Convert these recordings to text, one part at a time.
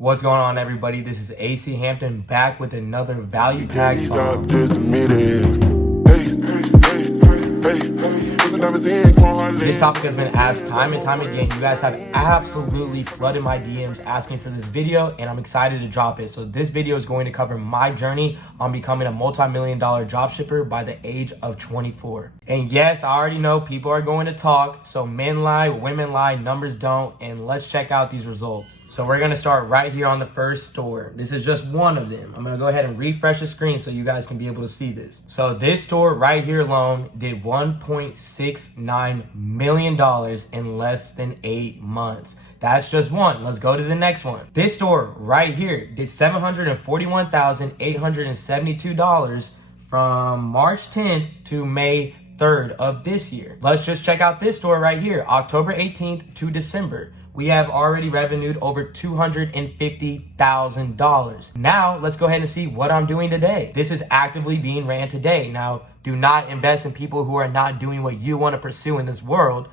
What's going on, everybody? This is AC Hampton back with another value pack. This topic has been asked time and time again. You guys have absolutely flooded my DMs asking for this video, and I'm excited to drop it. So this video is going to cover my journey on becoming a multi-million-dollar dropshipper by the age of 24. And yes, I already know people are going to talk. So men lie, women lie, numbers don't. And let's check out these results. So we're going to start right here on the first store. This is just one of them. I'm going to go ahead and refresh the screen so you guys can be able to see this. So this store right here alone did $1.69 million in less than 8 months. That's just one. Let's go to the next one. This store right here did $741,872 from March 10th to May 3rd of this year. Let's just check out this store right here, October 18th to December. We have already revenued over $250,000. Now, let's go ahead and see what I'm doing today. This is actively being ran today. Now, do not invest in people who are not doing what you want to pursue in this world.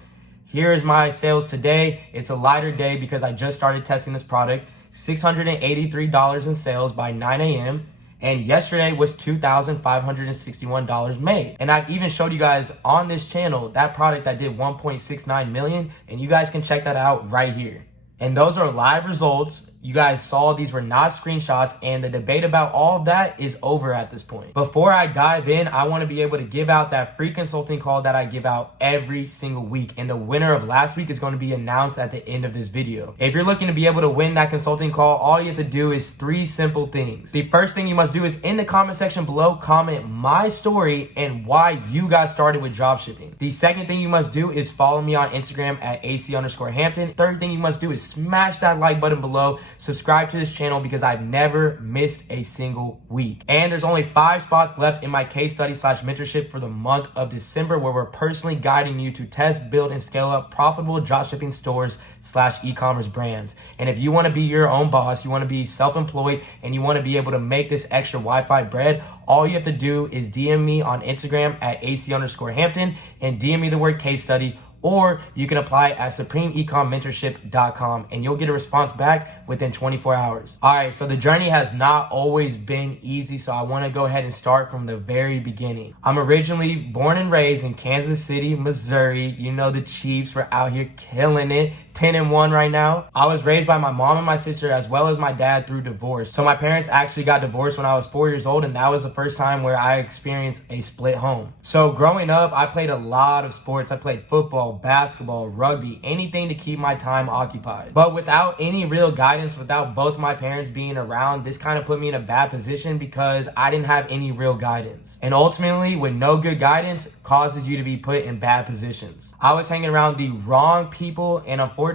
Here is my sales today. It's a lighter day because I just started testing this product. $683 in sales by 9 a.m. And yesterday was $2,561 made. And I've even showed you guys on this channel that product that did 1.69 million. And you guys can check that out right here. And those are live results. You guys saw these were not screenshots, and the debate about all of that is over at this point. Before I dive in, I want to be able to give out that free consulting call that I give out every single week. And the winner of last week is going to be announced at the end of this video. If you're looking to be able to win that consulting call, all you have to do is 3 simple things. The first thing you must do is in the comment section below, comment my story and why you got started with dropshipping. The second thing you must do is follow me on Instagram at AC_Hampton. Third thing you must do is smash that like button below. Subscribe to this channel because I've never missed a single week. And there's only 5 spots left in my case study / mentorship for the month of December, where we're personally guiding you to test, build, and scale up profitable dropshipping stores / e-commerce brands. And if you want to be your own boss, you want to be self-employed, and you want to be able to make this extra Wi-Fi bread, all you have to do is DM me on Instagram at AC_Hampton and DM me the word case study. Or you can apply at supremeecommentorship.com and you'll get a response back within 24 hours. All right, so the journey has not always been easy, so I want to go ahead and start from the very beginning. I'm originally born and raised in Kansas City, Missouri. You know the Chiefs were out here killing it. 10-1 right now. I was raised by my mom and my sister as well as my dad through divorce. So my parents actually got divorced when I was 4 years old, and that was the first time where I experienced a split home. So growing up, I played a lot of sports. I played football, basketball, rugby, anything to keep my time occupied. But without any real guidance, without both my parents being around, this kind of put me in a bad position because I didn't have any real guidance. And ultimately, with no good guidance, causes you to be put in bad positions. I was hanging around the wrong people, and unfortunately,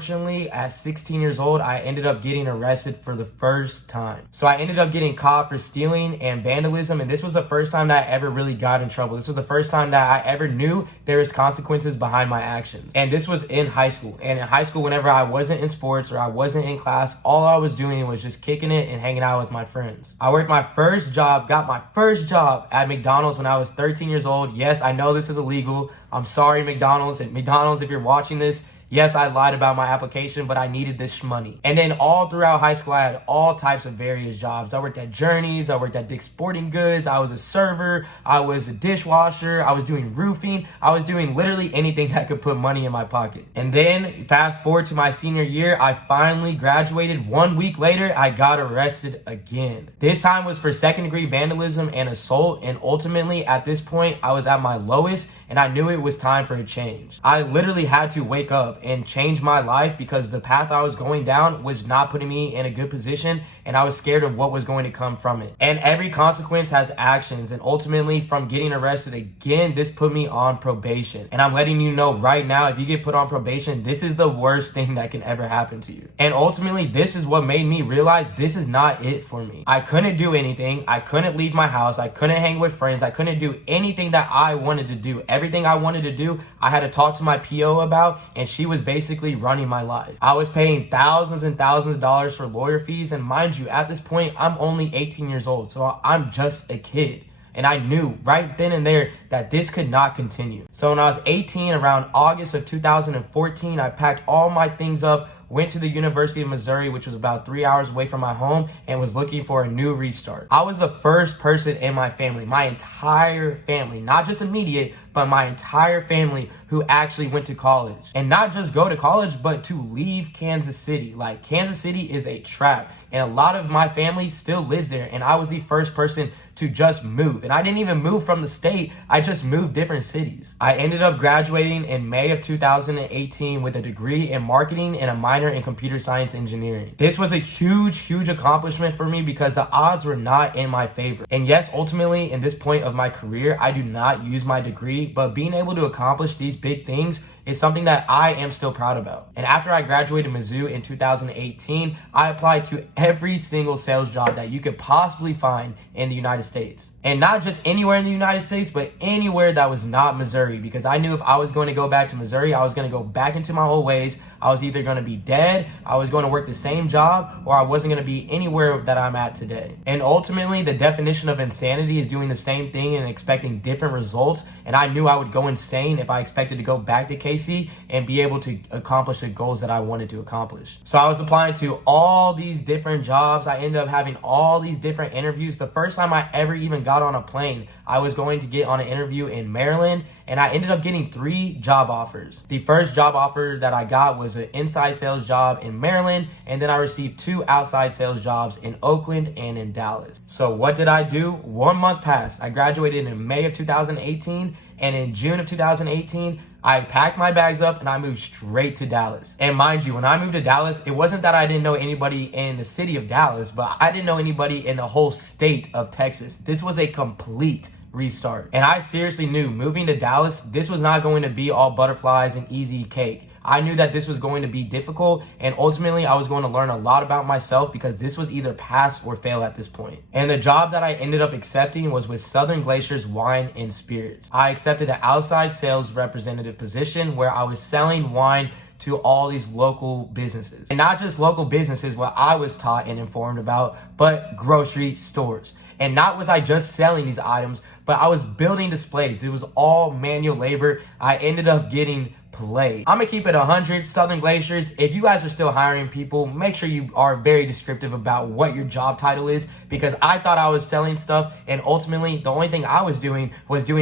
at 16 years old, I ended up getting arrested for the first time. So I ended up getting caught for stealing and vandalism, and this was the first time that I ever really got in trouble. This was the first time that I ever knew there was consequences behind my actions. And this was in high school. And in high school, whenever I wasn't in sports or I wasn't in class, all I was doing was just kicking it and hanging out with my friends. I worked my first job, got my first job at McDonald's when I was 13 years old. Yes, I know this is illegal. I'm sorry, McDonald's. And McDonald's, if you're watching this, yes, I lied about my application, but I needed this money. And then all throughout high school, I had all types of various jobs. I worked at Journeys. I worked at Dick's Sporting Goods. I was a server. I was a dishwasher. I was doing roofing. I was doing literally anything that could put money in my pocket. And then fast forward to my senior year, I finally graduated. 1 week later, I got arrested again. This time was for second-degree vandalism and assault. And ultimately, at this point, I was at my lowest, and I knew it was time for a change. I literally had to wake up and change my life because the path I was going down was not putting me in a good position, and I was scared of what was going to come from it. And every consequence has actions, and ultimately from getting arrested again, this put me on probation. And I'm letting you know right now, if you get put on probation, this is the worst thing that can ever happen to you. And ultimately, this is what made me realize this is not it for me. I couldn't do anything. I couldn't leave my house. I couldn't hang with friends. I couldn't do anything that I wanted to do. Everything I wanted to do, I had to talk to my PO about, and she was basically running my life. I was paying thousands and thousands of dollars for lawyer fees, and mind you, at this point, I'm only 18 years old, so I'm just a kid. And I knew right then and there that this could not continue. So when I was 18, around August of 2014, I packed all my things up, went to the University of Missouri, which was about 3 hours away from my home, and was looking for a new restart. I was the first person in my family, my entire family, not just immediate, but my entire family who actually went to college. And not just go to college, but to leave Kansas City. Like, Kansas City is a trap. And a lot of my family still lives there. And I was the first person to just move. And I didn't even move from the state. I just moved different cities. I ended up graduating in May of 2018 with a degree in marketing and a minor in computer science engineering. This was a huge accomplishment for me because the odds were not in my favor. And yes, ultimately, in this point of my career, I do not use my degree, but being able to accomplish these big things is something that I am still proud about. And after I graduated Mizzou in 2018, I applied to every single sales job that you could possibly find in the United States. And not just anywhere in the United States, but anywhere that was not Missouri, because I knew if I was going to go back to Missouri, I was going to go back into my old ways. I was either going to be dead, I was going to work the same job, or I wasn't going to be anywhere that I'm at today. And ultimately, the definition of insanity is doing the same thing and expecting different results. And I knew I would go insane if I expected to go back to KC and be able to accomplish the goals that I wanted to accomplish. So I was applying to all these different jobs. I ended up having all these different interviews. The first time I ever even got on a plane, I was going to get on an interview in Maryland, and I ended up getting 3 job offers. The first job offer that I got was an inside sales job in Maryland, and then I received 2 outside sales jobs in Oakland and in Dallas. So what did I do? 1 month passed. I graduated in May of 2018, and in June of 2018, I packed my bags up and I moved straight to Dallas. And mind you, when I moved to Dallas, it wasn't that I didn't know anybody in the city of Dallas, but I didn't know anybody in the whole state of Texas. This was a complete restart. And I seriously knew moving to Dallas, this was not going to be all butterflies and easy cake. I knew that this was going to be difficult, and ultimately I was going to learn a lot about myself because this was either pass or fail at this point. And the job that I ended up accepting was with Southern Glacier's Wine and Spirits. I accepted an outside sales representative position where I was selling wine to all these local businesses. And not just local businesses, what I was taught and informed about, but grocery stores. And not was I just selling these items, but I was building displays. It was all manual labor. I ended up getting play. I'm gonna keep it 100. Southern Glaciers, if you guys are still hiring people, make sure you are very descriptive about what your job title is, because I thought I was selling stuff, and ultimately the only thing I was doing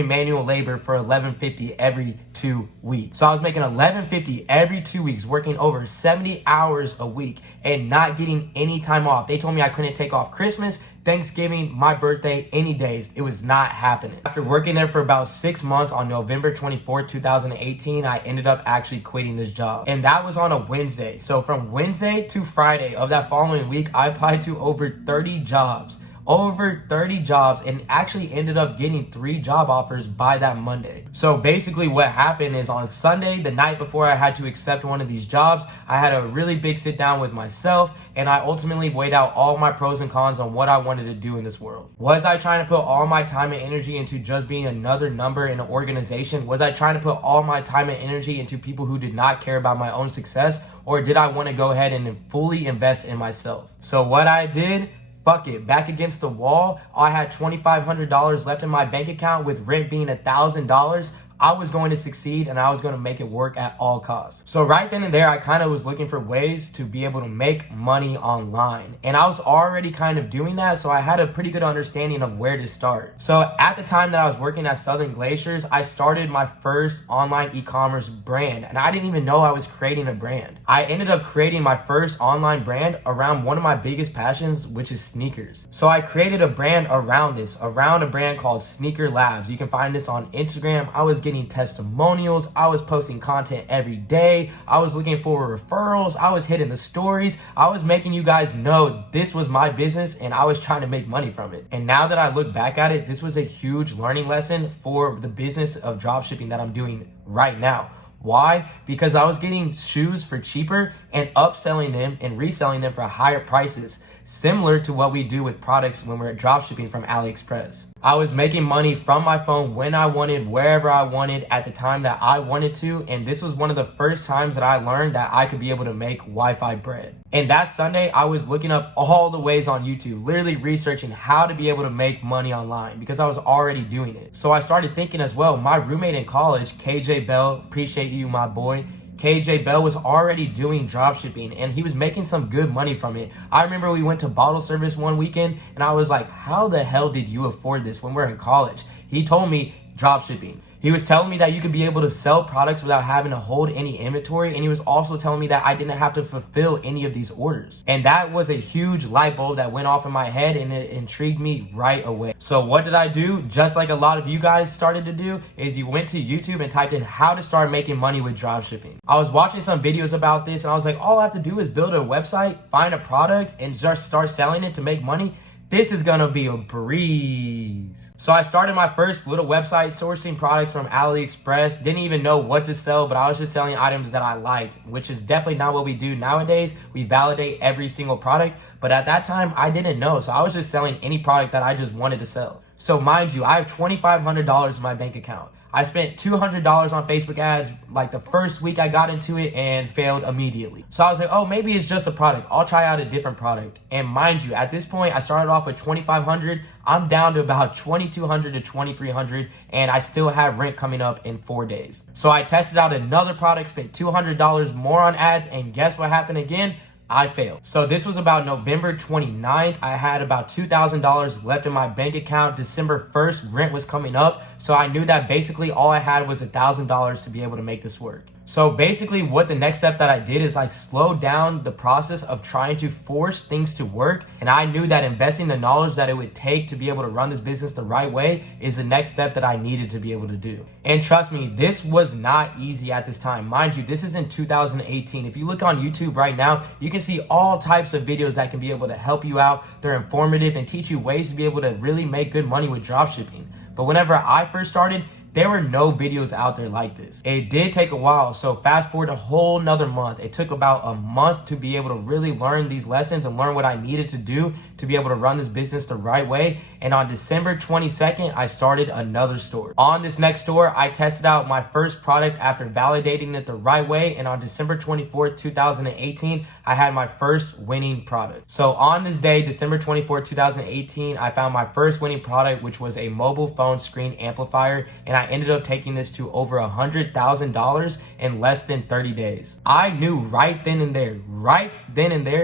manual labor for $11.50 every 2 weeks. So I was making $11.50 every 2 weeks, working over 70 hours a week and not getting any time off. They told me I couldn't take off Christmas, Thanksgiving, my birthday, any days. It was not happening. After working there for about 6 months, on November 24th, 2018, I ended up actually quitting this job. And that was on a Wednesday. So from Wednesday to Friday of that following week, I applied to over 30 jobs. And actually ended up getting 3 job offers by that Monday. So basically what happened is on Sunday, the night before I had to accept one of these jobs, I had a really big sit down with myself, and I ultimately weighed out all my pros and cons on what I wanted to do in this world. Was I trying to put all my time and energy into just being another number in an organization? Was I trying to put all my time and energy into people who did not care about my own success? Or did I want to go ahead and fully invest in myself? So what I did, fuck it, back against the wall. I had $2,500 left in my bank account with rent being $1,000. I was going to succeed and I was going to make it work at all costs. So right then and there, I kind of was looking for ways to be able to make money online. And I was already kind of doing that, so I had a pretty good understanding of where to start. So at the time that I was working at Southern Glaciers, I started my first online e-commerce brand, and I didn't even know I was creating a brand. I ended up creating my first online brand around one of my biggest passions, which is sneakers. So I created a brand around a brand called Sneaker Labs. You can find this on Instagram. I was getting testimonials. I was posting content every day. I was looking for referrals. I was hitting the stories. I was making you guys know this was my business and I was trying to make money from it. And now that I look back at it, this was a huge learning lesson for the business of dropshipping that I'm doing right now. Why? Because I was getting shoes for cheaper and upselling them and reselling them for higher prices, similar to what we do with products when we're dropshipping from AliExpress. I was making money from my phone when I wanted, wherever I wanted, at the time that I wanted to, and this was one of the first times that I learned that I could be able to make Wi-Fi bread. And that Sunday, I was looking up all the ways on YouTube, literally researching how to be able to make money online because I was already doing it. So I started thinking as well, my roommate in college, KJ Bell, appreciate you, my boy, KJ Bell was already doing dropshipping and he was making some good money from it. I remember we went to bottle service one weekend and I was like, how the hell did you afford this when we're in college? He told me dropshipping. He was telling me that you could be able to sell products without having to hold any inventory. And he was also telling me that I didn't have to fulfill any of these orders. And that was a huge light bulb that went off in my head and it intrigued me right away. So what did I do? Just like a lot of you guys started to do, is you went to YouTube and typed in how to start making money with dropshipping. I was watching some videos about this and I was like, all I have to do is build a website, find a product, and just start selling it to make money. This is gonna be a breeze. So I started my first little website sourcing products from AliExpress. Didn't even know what to sell, but I was just selling items that I liked, which is definitely not what we do nowadays. We validate every single product, but at that time I didn't know. So I was just selling any product that I just wanted to sell. So mind you, I have $2,500 in my bank account. I spent $200 on Facebook ads like the first week I got into it and failed immediately. So I was like, oh, maybe it's just a product. I'll try out a different product. And mind you, at this point, I started off with $2,500. I'm down to about $2,200 to $2,300, and I still have rent coming up in 4 days. So I tested out another product, spent $200 more on ads, and guess what happened again? I failed. So this was about November 29th. I had about $2,000 left in my bank account. December 1st, rent was coming up. So I knew that basically all I had was $1,000 to be able to make this work. So basically what the next step that I did is I slowed down the process of trying to force things to work. And I knew that investing the knowledge that it would take to be able to run this business the right way is the next step that I needed to be able to do. And trust me, this was not easy at this time. Mind you, this is in 2018. If you look on YouTube right now, you can see all types of videos that can be able to help you out. They're informative and teach you ways to be able to really make good money with dropshipping. But whenever I first started, there were no videos out there like this. It did take a while, so fast forward a whole nother month. It took about a month to be able to really learn these lessons and learn what I needed to do to be able to run this business the right way. And on December 22nd, I started another store. On this next store, I tested out my first product after validating it the right way. And on December 24th, 2018, I had my first winning product. So on this day, December 24th, 2018, I found my first winning product, which was a mobile phone screen amplifier. And I ended up taking this to over $100,000 in less than 30 days. I knew right then and there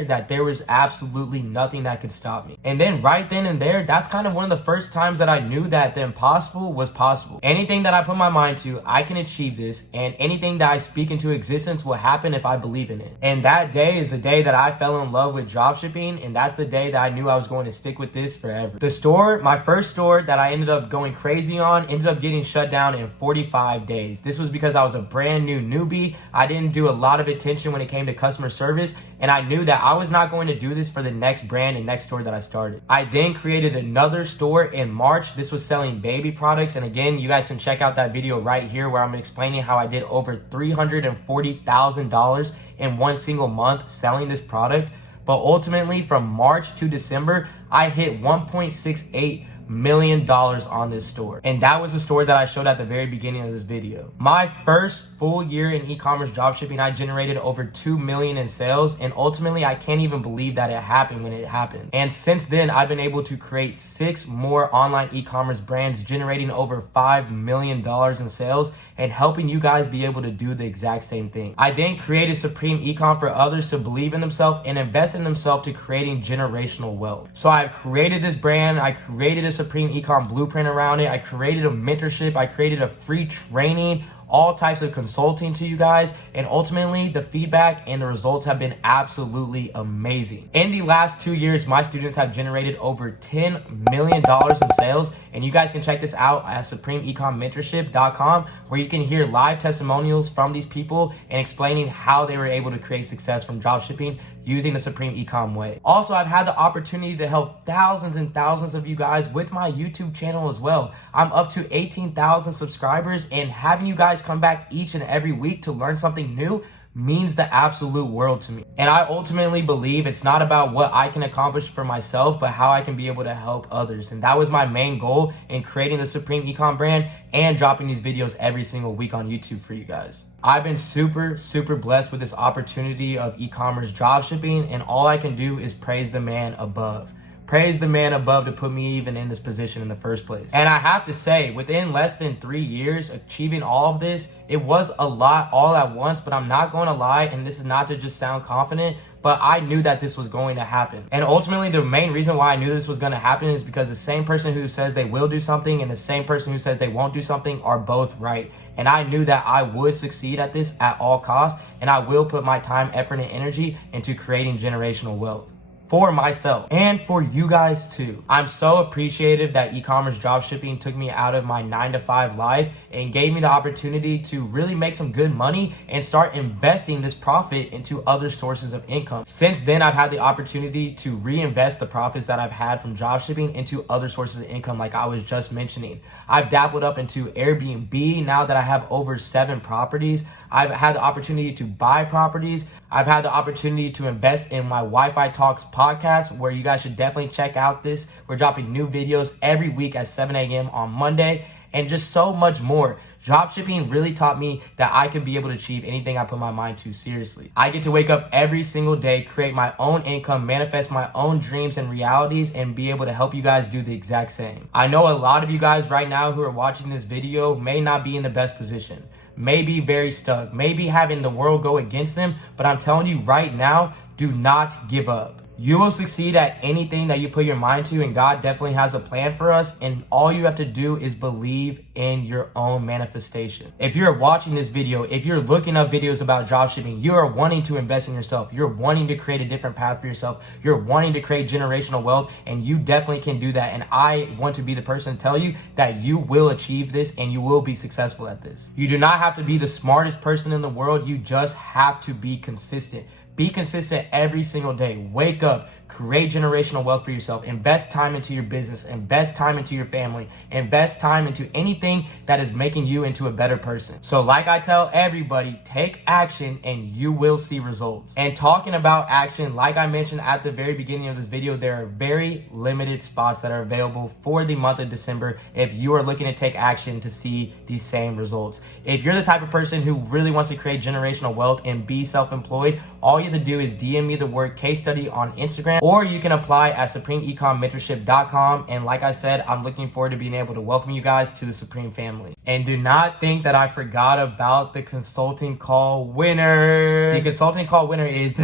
that there was absolutely nothing that could stop me. And then right then and there, that's kind of one of the first times that I knew that the impossible was possible. Anything that I put my mind to, I can achieve this, and anything that I speak into existence will happen if I believe in it. And that day is the day that I fell in love with dropshipping, and that's the day that I knew I was going to stick with this forever. The store, my first store that I ended up going crazy on, ended up getting shut down in 45 days. This was because I was a brand new newbie. I didn't do a lot of attention when it came to customer service, and I knew that I was not going to do this for the next brand and next store that I started. I then created another store in March. This was selling baby products, and again, you guys can check out that video right here where I'm explaining how I did over $340,000 in one single month selling this product. But ultimately, from March to December, I hit $1.68 million on this store. And that was the store that I showed at the very beginning of this video. My first full year in e-commerce dropshipping, I generated over 2 million in sales. And ultimately, I can't even believe that it happened when it happened. And since then, I've been able to create 6 more online e-commerce brands, generating over $5 million in sales and helping you guys be able to do the exact same thing. I then created Supreme Ecom for others to believe in themselves and invest in themselves to creating generational wealth. So I've created this brand. I created a Supreme Ecom blueprint around it. I created a mentorship. I created a free training, all types of consulting to you guys. And ultimately, the feedback and the results have been absolutely amazing. In the last 2 years, my students have generated over $10 million in sales. And you guys can check this out at supremeecommentorship.com, where you can hear live testimonials from these people and explaining how they were able to create success from dropshipping using the Supreme Ecom way. Also, I've had the opportunity to help thousands and thousands of you guys with my YouTube channel as well. I'm up to 18,000 subscribers, and having you guys come back each and every week to learn something new means the absolute world to me. And I ultimately believe it's not about what I can accomplish for myself, but how I can be able to help others. And that was my main goal in creating the Supreme Ecom brand and dropping these videos every single week on YouTube for you guys. I've been super blessed with this opportunity of e-commerce dropshipping, and all I can do is praise the man above. Praise the man above to put me even in this position in the first place. And I have to say, within less than 3 years, achieving all of this, it was a lot all at once, but I'm not going to lie, and this is not to just sound confident, but I knew that this was going to happen. And ultimately, the main reason why I knew this was going to happen is because the same person who says they will do something and the same person who says they won't do something are both right. And I knew that I would succeed at this at all costs, and I will put my time, effort, and energy into creating generational wealth. For myself and for you guys too. I'm so appreciative that e-commerce dropshipping took me out of my 9-to-5 life and gave me the opportunity to really make some good money and start investing this profit into other sources of income. Since then, I've had the opportunity to reinvest the profits that I've had from dropshipping into other sources of income, like I was just mentioning. I've dabbled up into Airbnb now that I have over 7 properties. I've had the opportunity to buy properties. I've had the opportunity to invest in my Wi-Fi Talks podcast, where you guys should definitely check out this. We're dropping new videos every week at 7 a.m. on Monday, and just so much more. Dropshipping really taught me that I could be able to achieve anything I put my mind to seriously. I get to wake up every single day, create my own income, manifest my own dreams and realities, and be able to help you guys do the exact same. I know a lot of you guys right now who are watching this video may not be in the best position, may be very stuck, may be having the world go against them, but I'm telling you right now, do not give up. You will succeed at anything that you put your mind to, and God definitely has a plan for us, and all you have to do is believe in your own manifestation. If you're watching this video, if you're looking up videos about dropshipping, you are wanting to invest in yourself, you're wanting to create a different path for yourself, you're wanting to create generational wealth, and you definitely can do that. And I want to be the person to tell you that you will achieve this and you will be successful at this. You do not have to be the smartest person in the world, you just have to be consistent. Be consistent every single day. Wake up, create generational wealth for yourself, invest time into your business, invest time into your family, invest time into anything that is making you into a better person. So like I tell everybody, take action and you will see results. And talking about action, like I mentioned at the very beginning of this video, there are very limited spots that are available for the month of December if you are looking to take action to see these same results. If you're the type of person who really wants to create generational wealth and be self-employed, all you have to do is DM me the word case study on Instagram, or you can apply at supremeecommentorship.com. And like I said, I'm looking forward to being able to welcome you guys to the Supreme family. And do not think that I forgot about the consulting call winner. The consulting call winner is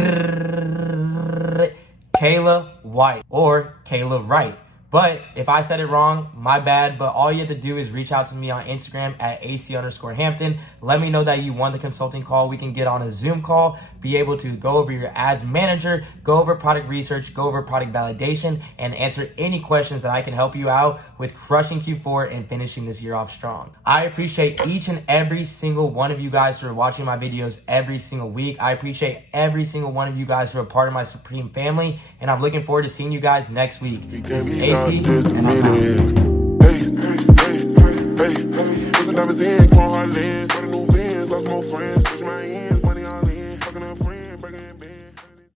Kayla White, or Kayla Wright. But if I said it wrong, my bad. But all you have to do is reach out to me on Instagram at AC_Hampton. Let me know that you won the consulting call. We can get on a Zoom call, be able to go over your ads manager, go over product research, go over product validation, and answer any questions that I can help you out with crushing Q4 and finishing this year off strong. I appreciate each and every single one of you guys who are watching my videos every single week. I appreciate every single one of you guys who are part of my Supreme family, and I'm looking forward to seeing you guys next week. This is AC. And I'm out. Hey, diamonds in, call her lens, got a new Benz, lost more friends.